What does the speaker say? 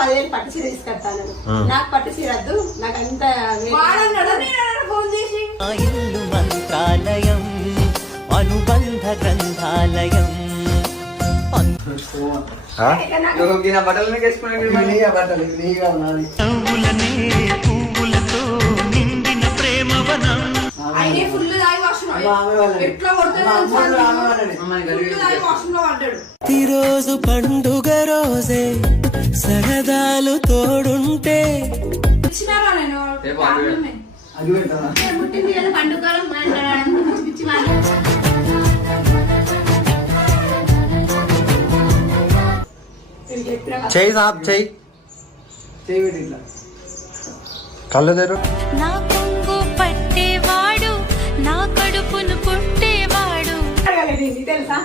10,000 పట్టు చీర తీసుకొస్తాను. నాకు పట్టు చీర వద్దు, నాకు అంత ఫోన్ చేసి ఇల్లు మంత్రాలయం అనుబంధ గ్రంథాలయం పువ్వులతో నిండిన ప్రేమవనం. ప్రతిరోజు పండుగ రోజే సరదాలు తోడుంటే పుట్టింది కదా పండుగ చెయ్యి సాప్ చెయ్యి కళ్ళు తెరు. నా కొంగు పట్టేవాడు నా కడుపును పుట్టేవాడు తెలుసా